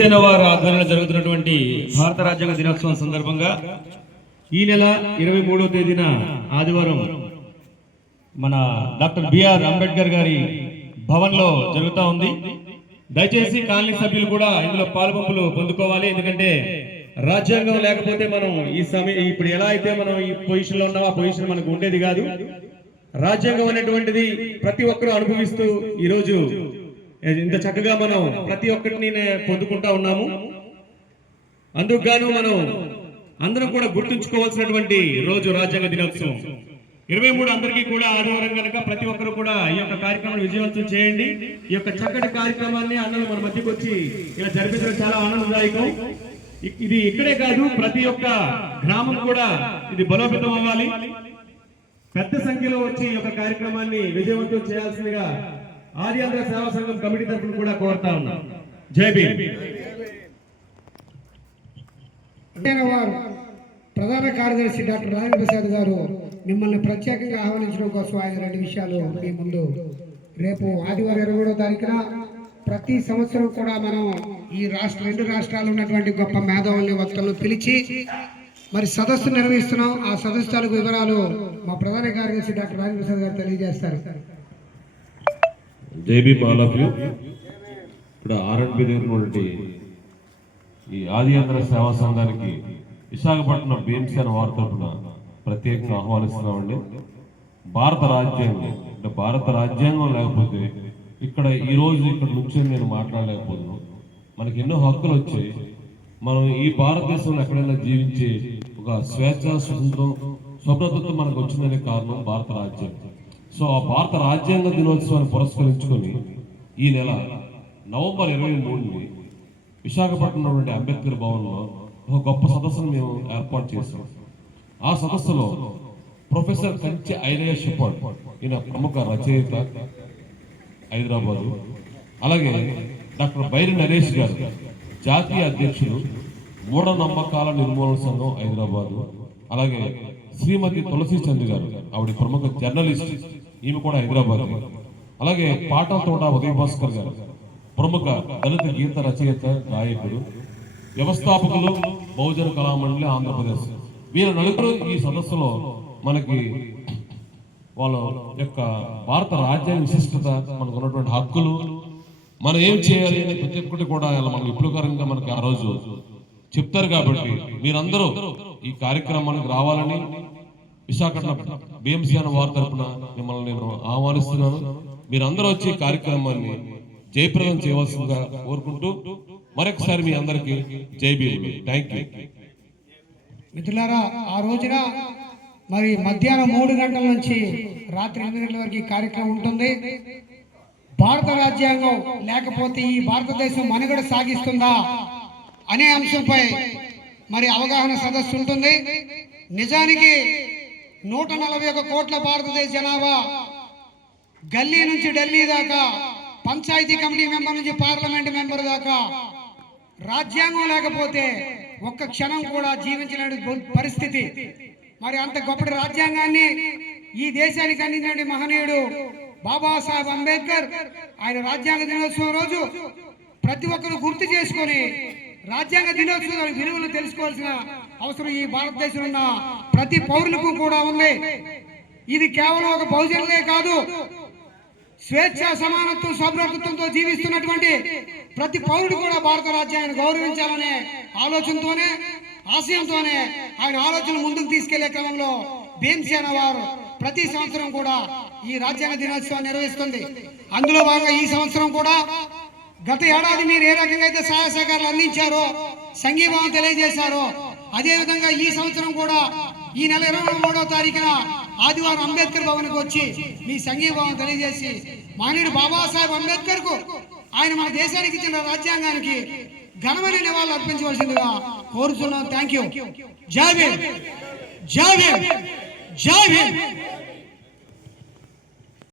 భీమసేన వారి ఆధ్వర్యంలో జరుగుతున్నటువంటి భారత రాజ్యాంగ దినోత్సవం సందర్భంగా ఈ నెల 23వ తేదీన ఆదివారం మన డాక్టర్ బిఆర్ అంబేద్కర్ గారి భవన్లో జరుగుతూ ఉంది. దయచేసి కాలనీ సభ్యులు కూడా ఇందులో పాలుపంపులు పొందుకోవాలి. ఎందుకంటే రాజ్యాంగం లేకపోతే మనం ఇప్పుడు ఎలా అయితే మనం ఈ పొజిషన్ లో ఉన్నామో ఆ పొజిషన్ మనకు ఉండేది కాదు. రాజ్యాంగం అనేటువంటిది ప్రతి ఒక్కరూ అనుభవిస్తూ ఈరోజు ఇంత చక్కగా మనం ప్రతి ఒక్కటిని పొందుకుంటా ఉన్నాము. అందుకు గాను మనం అందరం కూడా గుర్తుంచుకోవాల్సినటువంటి రోజు రాజ్యాంగ దినోత్సవం 23 అందరికీ కూడా ఆదివారం కనుక ప్రతి ఒక్కరు కూడా ఈ యొక్క కార్యక్రమాన్ని విజయవంతం చేయండి. ఈ యొక్క చక్కటి కార్యక్రమాన్ని అన్నలు మన మధ్యకు వచ్చి ఇలా జరిపించడం చాలా ఆనందదాయకం. ఇది ఇక్కడే కాదు, ప్రతి ఒక్క గ్రామం కూడా ఇది బలోపేతం అవ్వాలి. పెద్ద సంఖ్యలో వచ్చి ఈ యొక్క కార్యక్రమాన్ని విజయవంతం చేయాల్సిందిగా ఆది ఆంధ్ర సేవా సంఘం కమిటీ తరఫున కూడా కోరుతా ఉన్నాం. జై భీమ్. ప్రధాన కార్యదర్శి డాక్టర్ రాజేంద్ర ప్రసాద్ గారు మిమ్మల్ని ప్రత్యేకంగా ఆహ్వానించడం కోసం ఆయన 2 విషయాలు మీ ముందు. రేపు ఆదివారం 23వ తారీఖున ప్రతి సంవత్సరం కూడా మనం ఈ 2 రాష్ట్రాలు ఉన్నటువంటి గొప్ప మేధావుల్ని వక్తలను పిలిచి మరి సదస్సు నిర్వహిస్తున్నాం. ఆ సదస్సు తాలూకు వివరాలు మా ప్రధాన కార్యదర్శి డాక్టర్ రాజేంద్ర ప్రసాద్ గారు తెలియజేస్తారు. జై భీమ్ ఆల్ ఆఫ్ యూ. ఇక్కడ ఆర్ఎండ్బి దగ్గర ఉన్నటువంటి ఈ ఆది ఆంధ్ర సేవా సంఘానికి విశాఖపట్నం భీమసేన వారి తరఫున ప్రత్యేకంగా ఆహ్వానిస్తున్నామండి. భారత రాజ్యాంగం అంటే భారత రాజ్యాంగం లేకపోతే ఇక్కడ ఈరోజు ఇక్కడ నుంచి నేను మాట్లాడలేకపోతున్నాను. మనకి ఎన్నో హక్కులు వచ్చాయి. మనం ఈ భారతదేశంలో ఎక్కడైనా జీవించే ఒక స్వేచ్ఛ, స్వతంత్రం, స్వతంత్రత మనకు వచ్చిందనే కారణం భారత రాజ్యాంగం. సో ఆ భారత రాజ్యాంగ దినోత్సవాన్ని పురస్కరించుకొని ఈ నెల నవంబర్ 23ని విశాఖపట్నంలో ఉండే అంబేద్కర్ భవన్లో ఒక గొప్ప సదస్సును మేము ఏర్పాటు చేశాం. ఆ సదస్సులో ప్రొఫెసర్ కంచె ఐలయ్య షెపర్డ్, ఈయన ప్రముఖ రచయిత హైదరాబాదు, అలాగే డాక్టర్ బైరి నరేష్ గారు జాతీయ అధ్యక్షులు మూఢనమ్మకాల నిర్మూలన సంఘం హైదరాబాదు, అలాగే శ్రీమతి తులసి చంద్ గారు ఆవిడ ప్రముఖ జర్నలిస్ట్, ఈమె కూడా హైదరాబాద్, అలాగే పాటల తోట ఉదయ భాస్కర్ గారు ప్రముఖ దళిత గీత రచయిత, గాయకుడు, వ్యవస్థాపకులు బహుజన కళామండలి ఆంధ్రప్రదేశ్. వీళ్ళ నలుగురు ఈ సదస్సులో మనకి వాళ్ళ యొక్క భారత రాజ్యాంగ విశిష్టత, మనకు ఉన్నటువంటి హక్కులు, మనం ఏం చేయాలి అని ప్రతి ఒక్కటి కూడా మనం విప్లవకరంగా మనకి ఆ రోజు చెప్తారు. కాబట్టి మీరందరూ ఈ కార్యక్రమానికి రావాలని విశాఖపట్నం భీమసేన వారి తరఫున మిమ్మల్ని నేను ఆహ్వానిస్తున్నాను. మీరందరూ వచ్చి కార్యక్రమాన్ని జయప్రదం చేయవలసిందిగా కోరుకుంటూ మరొకసారి మీ అందరికీ జై భీమ్. Thank you. మిత్రులారా, ఆ రోజున మరి మధ్యాహ్నం 3 గంటల నుంచి రాత్రి 8 గంటల వరకు ఈ కార్యక్రమం ఉంటుంది. భారత రాజ్యాంగం లేకపోతే ఈ భారతదేశం మనుగడ సాగిస్తుందా అనే అంశంపై మరి అవగాహన సదస్సు ఉంటుంది. నిజానికి 141 కోట్ల భారతదేశ జనాభా, గల్లీ నుంచి ఢిల్లీ దాకా, పంచాయతీ కమిటీ మెంబర్ నుంచి పార్లమెంట్ మెంబర్ దాకా రాజ్యాంగం లేకపోతే ఒక్క క్షణం కూడా జీవించలేని పరిస్థితి. మరి అంత గొప్పటి రాజ్యాంగాన్ని ఈ దేశానికి అందించిన మహనీయుడు బాబాసాహెబ్ అంబేద్కర్, ఆయన రాజ్యాంగ దినోత్సవం రోజు ప్రతి ఒక్కరు గుర్తు చేసుకొని రాజ్యాంగ దినోత్సవం విలువలు తెలుసుకోవాల్సిన అవసరం ఈ భారతదేశంలో ఉన్న ప్రతి పౌరులకు కూడా ఉంది. ఇది కేవలం ఒక బహుజనులే కాదు, స్వేచ్ఛ, సమానత్వం, సౌభ్రతత్వంతో జీవిస్తున్నటువంటి ప్రతి పౌరుడు కూడా భారత రాజ్యాంగాన్ని గౌరవించాలనే ఆలోచనతోనే, ఆశయంతోనే ఆయన ఆలోచనలు ముందుకు తీసుకెళ్లే క్రమంలో భీమసేన వారు ప్రతి సంవత్సరం కూడా ఈ రాజ్యాంగ దినోత్సవాన్ని నిర్వహిస్తుంది. అందులో భాగంగా ఈ సంవత్సరం కూడా గత ఏడాది మీరు ఏ రకంగా అయితే సహాయ సహకారాలు అందించారో, సంఘీభావం తెలియజేశారో, అదేవిధంగా ఈ సంవత్సరం కూడా ఈ నెల 23వ తారీఖున ఆదివారం అంబేద్కర్ భవన్కి వచ్చి మీ సంఘీభావం తెలియజేసి మహనీయుడు బాబాసాహెబ్ అంబేద్కర్ కు, ఆయన మన దేశానికి ఇచ్చిన రాజ్యాంగానికి ఘనమైన నివాళులు అర్పించవలసిందిగా కోరుతున్నాం. Thank you. జై భీమ్, జై భీమ్, జై భీమ్.